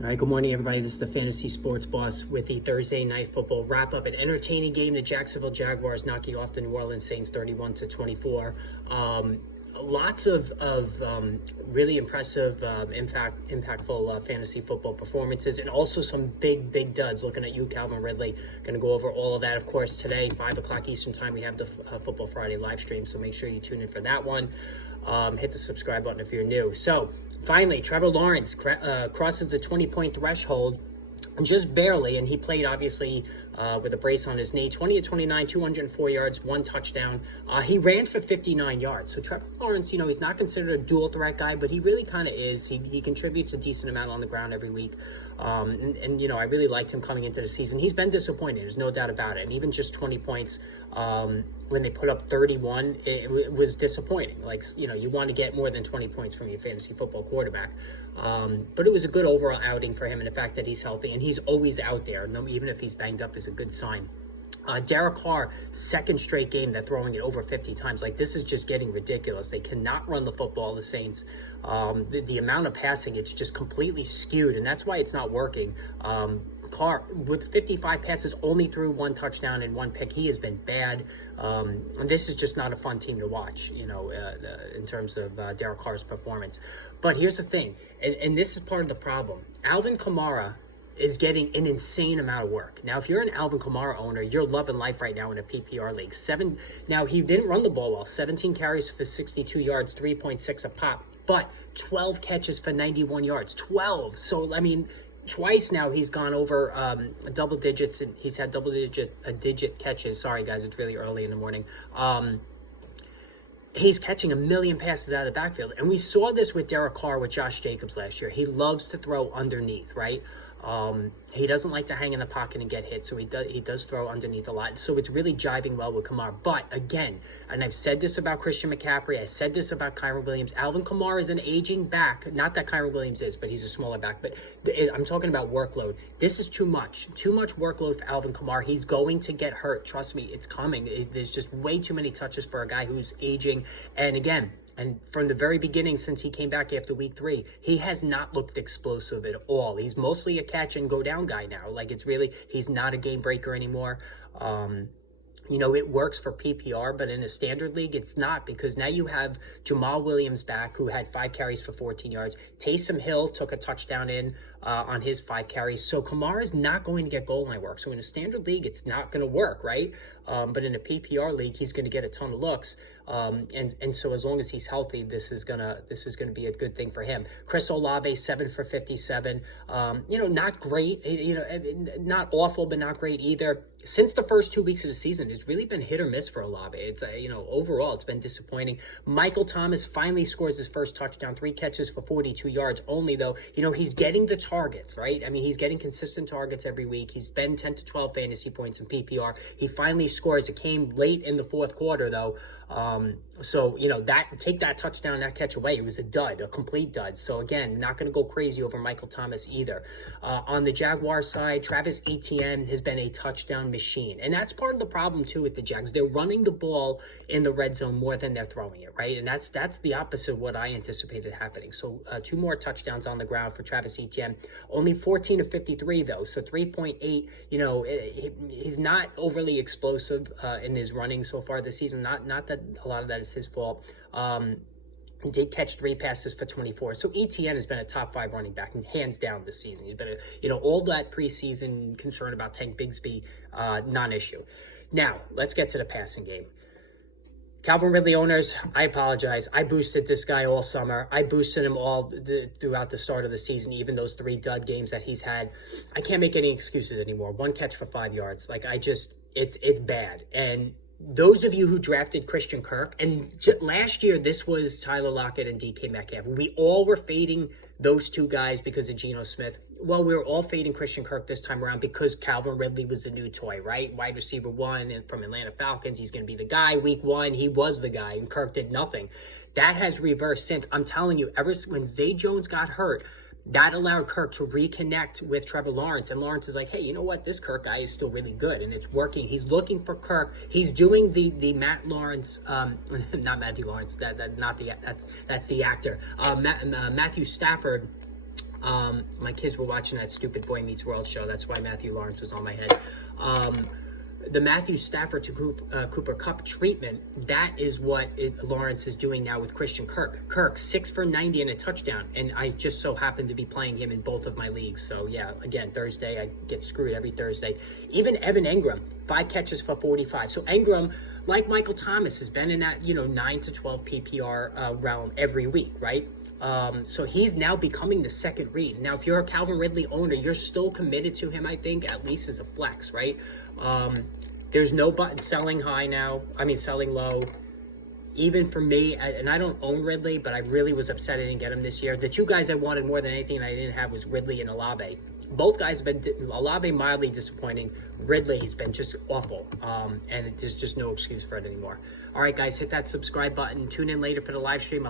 All right, good morning, everybody. This is the Fantasy Sports Boss with the Thursday Night Football wrap-up. An entertaining game, the Jacksonville Jaguars knocking off the New Orleans Saints 31-24. Lots of really impressive, impactful fantasy football performances, and also some big duds. Looking at you, Calvin Ridley. Going to go over all of that, of course, today, 5 o'clock Eastern Time. We have the Football Friday live stream, so make sure you tune in for that one. Hit the subscribe button if you're new. So, finally, Trevor Lawrence crosses the 20-point threshold just barely, and he played, obviously, with a brace on his knee. 20-29, 204 yards, 1 touchdown. He ran for 59 yards. So Trevor Lawrence, he's not considered a dual threat guy, but he really kind of is. He contributes a decent amount on the ground every week. I really liked him coming into the season. He's been disappointed, there's no doubt about it. And even just 20 points when they put up 31, it was disappointing. You want to get more than 20 points from your fantasy football quarterback. But it was a good overall outing for him, and the fact that he's healthy and he's always out there, even if he's banged up, is a good sign. Derek Carr, second straight game that throwing it over 50 times. This is just getting ridiculous. They cannot run the football, the Saints. The amount of passing, it's just completely skewed, and that's why it's not working. Carr, with 55 passes, only threw 1 touchdown and 1 pick. He has been bad. And this is just not a fun team to watch, in terms of Derek Carr's performance. But here's the thing, and this is part of the problem. Alvin Kamara is getting an insane amount of work. Now, if you're an Alvin Kamara owner, you're loving life right now in a PPR league. Now, he didn't run the ball well. 17 carries for 62 yards, 3.6 a pop, but 12 catches for 91 yards. 12. So, twice now he's gone over double digits, and he's had digit catches. Sorry, guys, it's really early in the morning. He's catching 1 million passes out of the backfield. And we saw this with Derek Carr with Josh Jacobs last year. He loves to throw underneath, right? He doesn't like to hang in the pocket and get hit, so he does throw underneath a lot. So it's really jiving well with Kamara. But again, and I've said this about Christian McCaffrey, I said this about Kyren Williams. Alvin Kamara is an aging back. Not that Kyren Williams is, but he's a smaller back. But I'm talking about workload. This is too much workload for Alvin Kamara. He's going to get hurt. Trust me, it's coming. There's just way too many touches for a guy who's aging. And again, and from the very beginning, since he came back after week 3, he has not looked explosive at all. He's mostly a catch and go down guy now. He's not a game breaker anymore. It works for PPR, but in a standard league, it's not, because now you have Jamal Williams back, who had 5 carries for 14 yards. Taysom Hill took a touchdown on his 5 carries. So Kamara's not going to get goal line work. So in a standard league, it's not going to work, right? But in a PPR league, he's going to get a ton of looks. And so as long as he's healthy, this is gonna be a good thing for him. Chris Olave, 7 for 57. Not great. Not awful, but not great either. Since the first 2 weeks of the season, it's really been hit or miss for Olave. It's overall, it's been disappointing. Michael Thomas finally scores his first touchdown, 3 catches for 42 yards only, though. He's getting the targets, right? He's getting consistent targets every week. He's been 10 to 12 fantasy points in PPR. He finally scores. It came late in the fourth quarter, though. Take that touchdown, that catch away. It was a dud, a complete dud. So again, not going to go crazy over Michael Thomas either. On the Jaguars side, Travis Etienne has been a touchdown machine. And that's part of the problem too with the Jags. They're running the ball in the red zone more than they're throwing it, right? And that's the opposite of what I anticipated happening. So 2 more touchdowns on the ground for Travis Etienne. Only 14 of 53 though, so 3.8. He's not overly explosive in his running so far this season. Not that a lot of that is his fault. He did catch 3 passes for 24. So ETN has been a top 5 running back, and hands down this season. He's been all that preseason concern about Tank Bigsby, non-issue. Now, let's get to the passing game. Calvin Ridley owners, I apologize. I boosted this guy all summer. I boosted him throughout the start of the season, even those 3 dud games that he's had. I can't make any excuses anymore. 1 catch for 5 yards. It's bad. And those of you who drafted Christian Kirk, and last year this was Tyler Lockett and DK Metcalf. We all were fading those 2 guys because of Geno Smith. Well, we were all fading Christian Kirk this time around because Calvin Ridley was the new toy, right? Wide receiver 1 and from Atlanta Falcons. He's going to be the guy. Week 1, he was the guy, and Kirk did nothing. That has reversed since. I'm telling you, ever when Zay Jones got hurt, that allowed Kirk to reconnect with Trevor Lawrence. And Lawrence is like, hey, you know what? This Kirk guy is still really good, and it's working. He's looking for Kirk. He's doing the Matt Lawrence, not Matthew Lawrence. That's the actor. Matthew Stafford My kids were watching that stupid Boy Meets World show. That's why Matthew Lawrence was on my head. The Matthew Stafford to Cooper Kupp treatment, that is what Lawrence is doing now with Christian Kirk. Kirk, 6 for 90 and a touchdown, and I just so happen to be playing him in both of my leagues. So yeah, again, Thursday, I get screwed every Thursday. Even Evan Engram, 5 catches for 45. So Engram, like Michael Thomas, has been in that, 9 to 12 PPR realm every week, right? So he's now becoming the second read. Now, if you're a Calvin Ridley owner, you're still committed to him, I think, at least as a flex, right? There's no button selling low. Even for me, and I don't own Ridley, but I really was upset I didn't get him this year. The 2 guys I wanted more than anything I didn't have was Ridley and Olave. Both guys have been, Olave mildly disappointing. Ridley's been just awful. And there's just no excuse for it anymore. All right, guys, hit that subscribe button. Tune in later for the live stream.